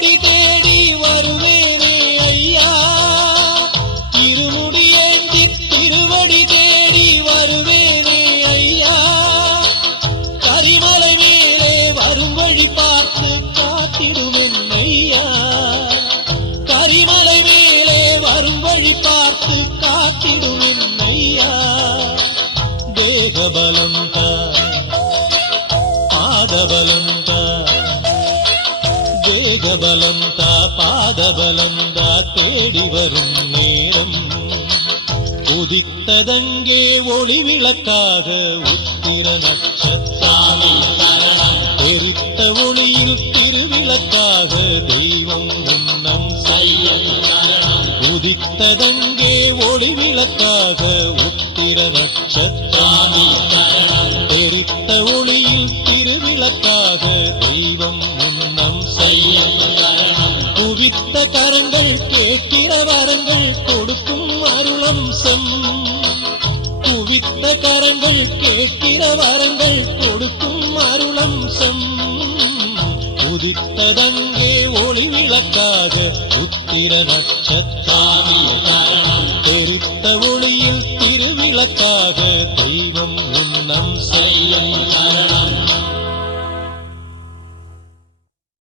திருவடி தேடி வருவேனே ஐயா, இருமுடியேந்தி திருவடி தேடி வருவேனே ஐயா, கரிமலை மேலே வரும் வழி பார்த்து காத்திடுவேன் ஐயா, கரிமலை மேலே வரும் வழி பார்த்து காத்திடுவேன் ஐயா. தேகபலம் தா, பாதபலம் தா, தேகபலம் தா, பாதபலம் தா, தேடி வரும் நேரம் உதித்ததங்கே ஒளி விளக்காக உத்திர நட்சத்திரம், தெரித்த ஒளியில் திருவிளக்காக தெய்வம் முன்னம் செல்லும். உதித்ததங்கே ஒளி விளக்காக உத்திர நட்சத்திரம், தெரித்த ஒளியில் திருவிளக்காக தெய்வம் முன்னம் செல்லும். குவித்த கரங்கள் கேட்கிற வரங்கள் கொடுக்கும் அருளம்சம், குவித்த கரங்கள் கேட்கிற வரங்கள் கொடுக்கும் அருளம்சம். உதித்ததங்கே ஒளி விளக்காக உத்திர நட்சத்திரம், தெரித்த ஒளியில் திருவிளக்காக தெய்வம்